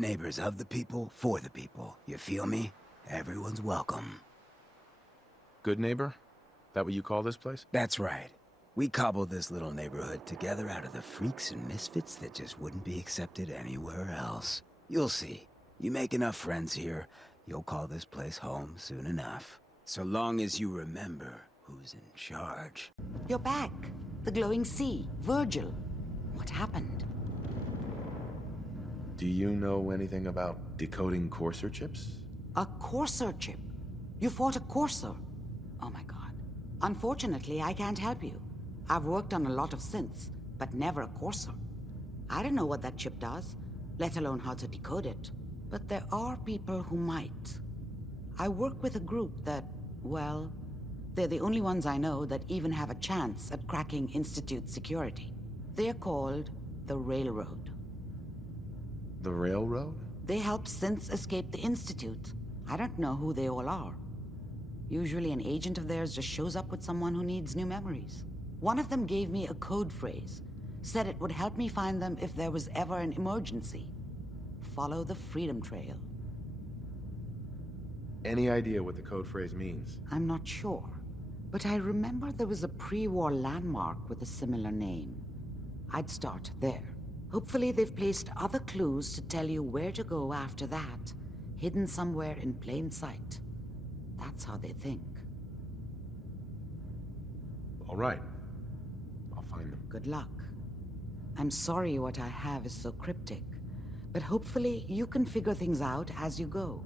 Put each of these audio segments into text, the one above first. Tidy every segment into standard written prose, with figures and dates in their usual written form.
Neighbors of the people, for the people. You feel me? Everyone's welcome. Good neighbor? That what you call this place? That's right. We cobbled this little neighborhood together out of the freaks and misfits that just wouldn't be accepted anywhere else. You'll see. You make enough friends here, you'll call this place home soon enough. So long as you remember who's in charge. You're back. The glowing sea. Virgil. What happened? Do you know anything about decoding Courser chips? A Courser chip? You fought a Courser? Oh my god. Unfortunately, I can't help you. I've worked on a lot of synths, but never a Courser. I don't know what that chip does, let alone how to decode it. But there are people who might. I work with a group that, well, they're the only ones I know that even have a chance at cracking Institute security. They're called the Railroad. The Railroad? They help synths escape the Institute. I don't know who they all are. Usually an agent of theirs just shows up with someone who needs new memories. One of them gave me a code phrase, said it would help me find them if there was ever an emergency. Follow the Freedom Trail. Any idea what the code phrase means? I'm not sure, but I remember there was a pre-war landmark with a similar name. I'd start there. Hopefully they've placed other clues to tell you where to go after that, hidden somewhere in plain sight. That's how they think. All right. I'll find them. Good luck. I'm sorry what I have is so cryptic, but hopefully you can figure things out as you go.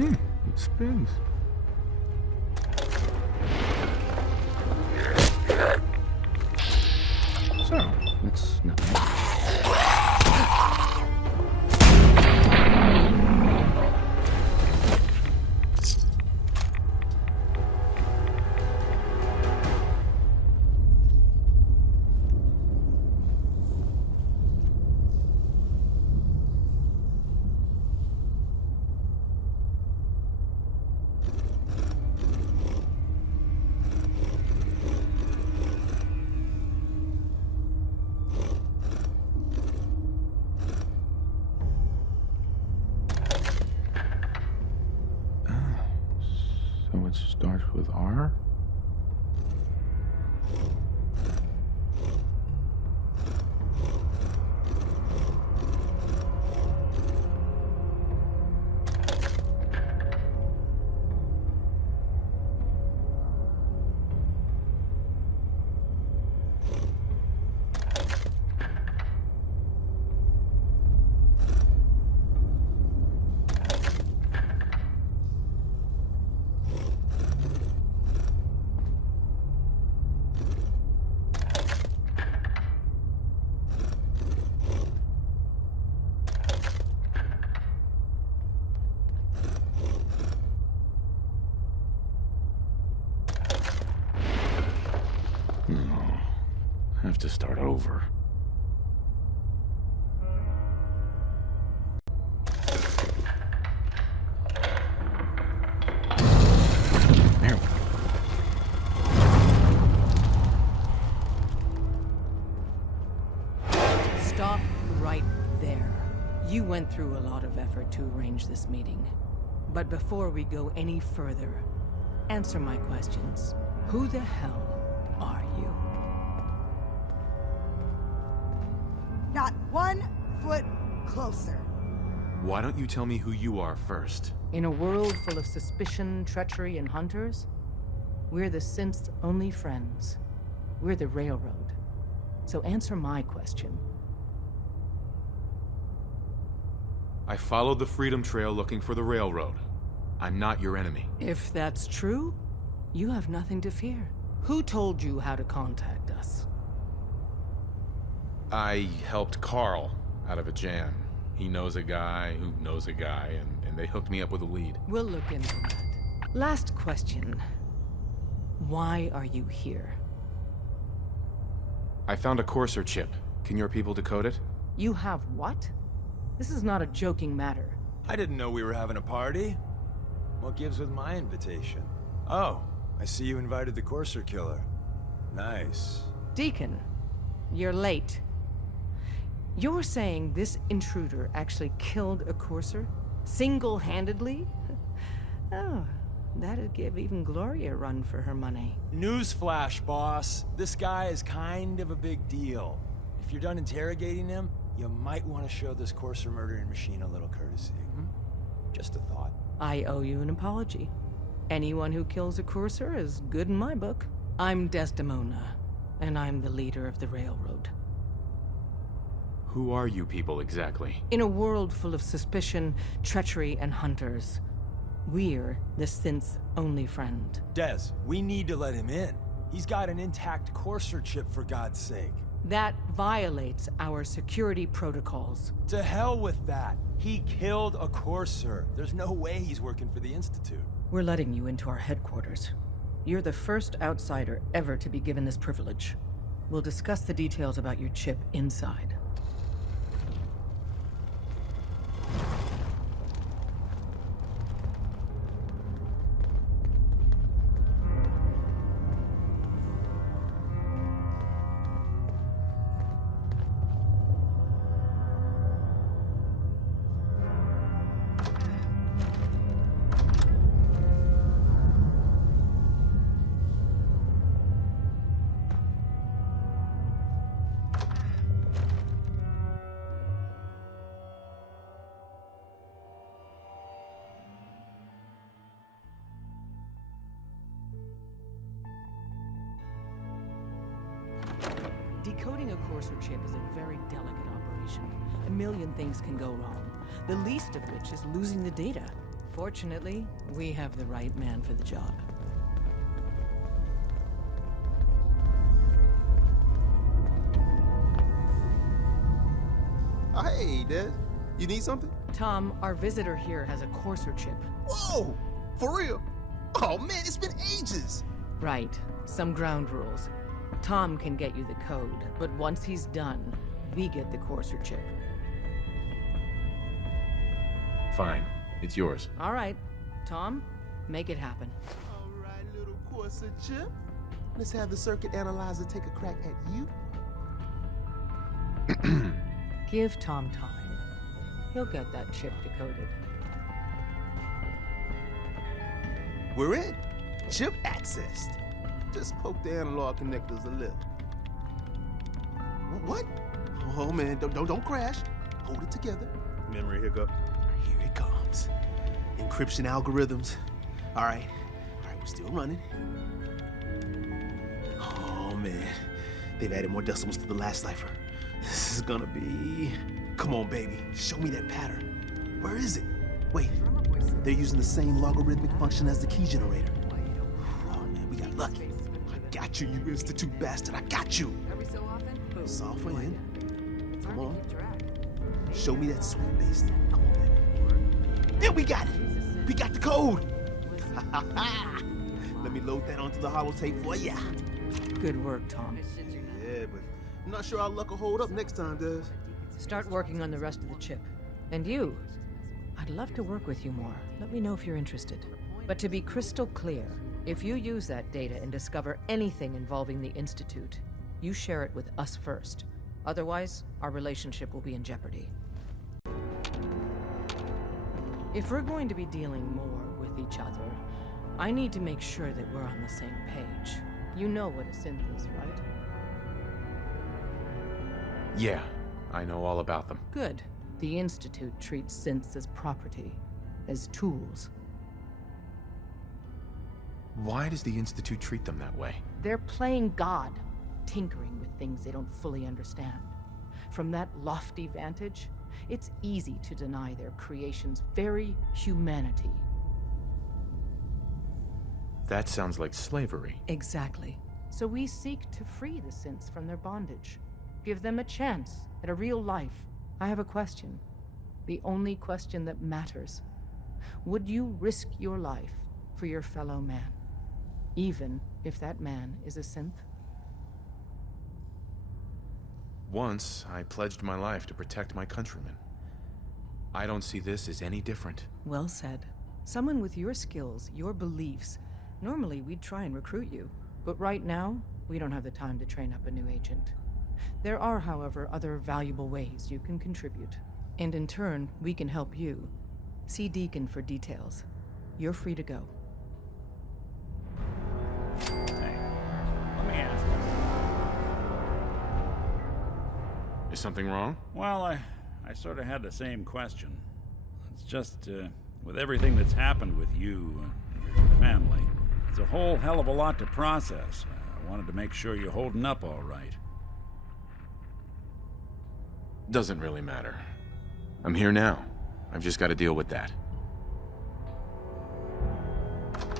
It spins. So, it's not... So it starts with R? have to start over. There we go. Stop right there. You went through a lot of effort to arrange this meeting. But before we go any further, answer my questions. Who the hell are you? Not 1 foot closer. Why don't you tell me who you are first? In a world full of suspicion, treachery, and hunters, we're the synth's only friends. We're the Railroad. So answer my question. I followed the Freedom Trail looking for the Railroad. I'm not your enemy. If that's true, you have nothing to fear. Who told you how to contact us? I helped Carl out of a jam. He knows a guy who knows a guy, and they hooked me up with a lead. We'll look into that. Last question. Why are you here? I found a Courser chip. Can your people decode it? You have what? This is not a joking matter. I didn't know we were having a party. What gives with my invitation? Oh, I see you invited the Courser killer. Nice. Deacon, you're late. You're saying this intruder actually killed a Courser? Single-handedly? Oh, that'd give even Gloria a run for her money. Newsflash, boss. This guy is kind of a big deal. If you're done interrogating him, you might want to show this Courser murdering machine a little courtesy. Just a thought. I owe you an apology. Anyone who kills a Courser is good in my book. I'm Desdemona, and I'm the leader of the Railroad. Who are you people exactly? In a world full of suspicion, treachery, and hunters, we're the synth's only friend. Des, we need to let him in. He's got an intact Courser chip, for God's sake. That violates our security protocols. To hell with that. He killed a Courser. There's no way he's working for the Institute. We're letting you into our headquarters. You're the first outsider ever to be given this privilege. We'll discuss the details about your chip inside. Decoding a Courser chip is a very delicate operation. A million things can go wrong, the least of which is losing the data. Fortunately, we have the right man for the job. Hey, Des. You need something? Tom, our visitor here has a Courser chip. Whoa! For real? Oh man, it's been ages! Right. Some ground rules. Tom can get you the code, but once he's done, we get the Courser chip. Fine. It's yours. All right. Tom, make it happen. All right, little Courser chip. Let's have the circuit analyzer take a crack at you. Give Tom time. He'll get that chip decoded. We're in. Chip accessed. Just poke the analog connectors a little. What? Oh man, don't crash. Hold it together. Memory hiccup. Here it comes. Encryption algorithms. All right, we're still running. Oh man, they've added more decimals to the last cipher. This is gonna be... Come on, baby, show me that pattern. Where is it? Wait, they're using the same logarithmic function as the key generator. Oh man, we got lucky. I got you, you Institute bastard, I got you. Software in. Come on. Show me that sweet bass. Come on, baby. There we got it. We got the code. Let me load that onto the holotape for ya. Good work, Tom. Yeah, but I'm not sure our luck will hold up next time, Des. Start working on the rest of the chip. And you, I'd love to work with you more. Let me know if you're interested. But to be crystal clear, if you use that data and discover anything involving the Institute, you share it with us first. Otherwise, our relationship will be in jeopardy. If we're going to be dealing more with each other, I need to make sure that we're on the same page. You know what a synth is, right? Yeah, I know all about them. Good. The Institute treats synths as property, as tools. Why does the Institute treat them that way? They're playing God, tinkering with things they don't fully understand. From that lofty vantage, it's easy to deny their creation's very humanity. That sounds like slavery. Exactly. So we seek to free the synths from their bondage. Give them a chance at a real life. I have a question. The only question that matters. Would you risk your life for your fellow man? Even if that man is a synth? Once, I pledged my life to protect my countrymen. I don't see this as any different. Well said. Someone with your skills, your beliefs. Normally, we'd try and recruit you. But right now, we don't have the time to train up a new agent. There are, however, other valuable ways you can contribute. And in turn, we can help you. See Deacon for details. You're free to go. Hey, let me ask you. Is something wrong? Well, I sort of had the same question. It's just, with everything that's happened with you and your family, it's a whole hell of a lot to process. I wanted to make sure you're holding up all right. Doesn't really matter. I'm here now. I've just got to deal with that.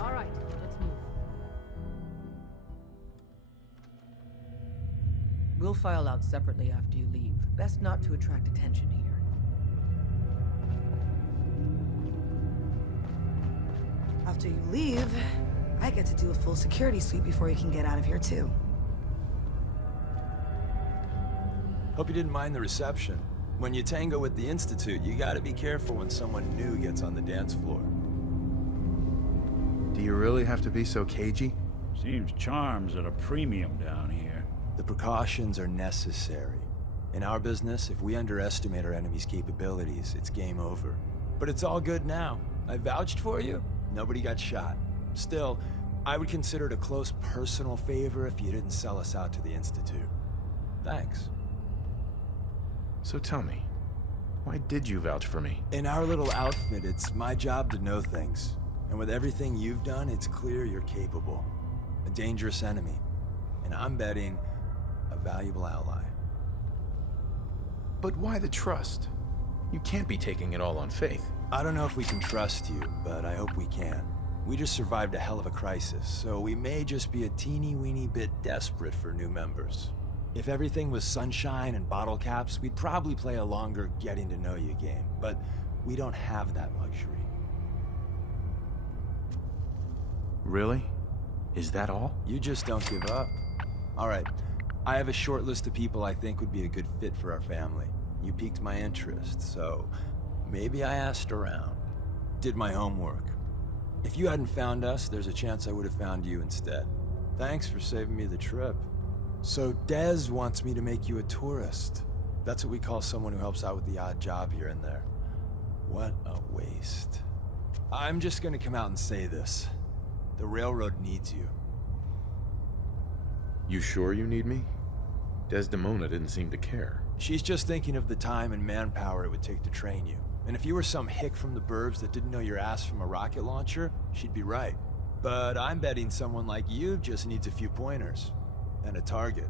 All right, let's move. We'll file out separately after you leave. Best not to attract attention here. After you leave, I get to do a full security sweep before you can get out of here, too. Hope you didn't mind the reception. When you tango with the Institute, you gotta be careful when someone new gets on the dance floor. Do you really have to be so cagey? Seems charm's at a premium down here. The precautions are necessary. In our business, if we underestimate our enemy's capabilities, it's game over. But it's all good now. I vouched for you. Nobody got shot. Still, I would consider it a close personal favor if you didn't sell us out to the Institute. Thanks. So tell me, why did you vouch for me? In our little outfit, it's my job to know things. And with everything you've done, it's clear you're capable. A dangerous enemy. And I'm betting a valuable ally. But why the trust? You can't be taking it all on faith. I don't know if we can trust you, but I hope we can. We just survived a hell of a crisis, so we may just be a teeny-weeny bit desperate for new members. If everything was sunshine and bottle caps, we'd probably play a longer getting-to-know-you game, but we don't have that luxury. Really? Is that all? You just don't give up. All right, I have a short list of people I think would be a good fit for our family. You piqued my interest, so maybe I asked around. Did my homework. If you hadn't found us, there's a chance I would have found you instead. Thanks for saving me the trip. So Dez wants me to make you a tourist. That's what we call someone who helps out with the odd job here and there. What a waste. I'm just gonna come out and say this. The railroad needs you. You sure you need me? Desdemona didn't seem to care. She's just thinking of the time and manpower it would take to train you. And if you were some hick from the burbs that didn't know your ass from a rocket launcher, she'd be right. But I'm betting someone like you just needs a few pointers. And a target.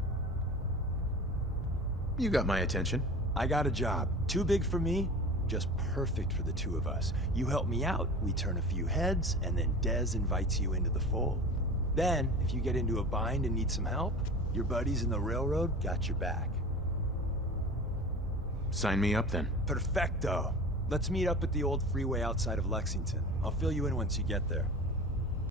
You got my attention. I got a job. Too big for me, just perfect for the two of us. You help me out, we turn a few heads, and then Dez invites you into the fold. Then, if you get into a bind and need some help, your buddies in the railroad got your back. Sign me up then. Perfecto. Let's meet up at the old freeway outside of Lexington. I'll fill you in once you get there.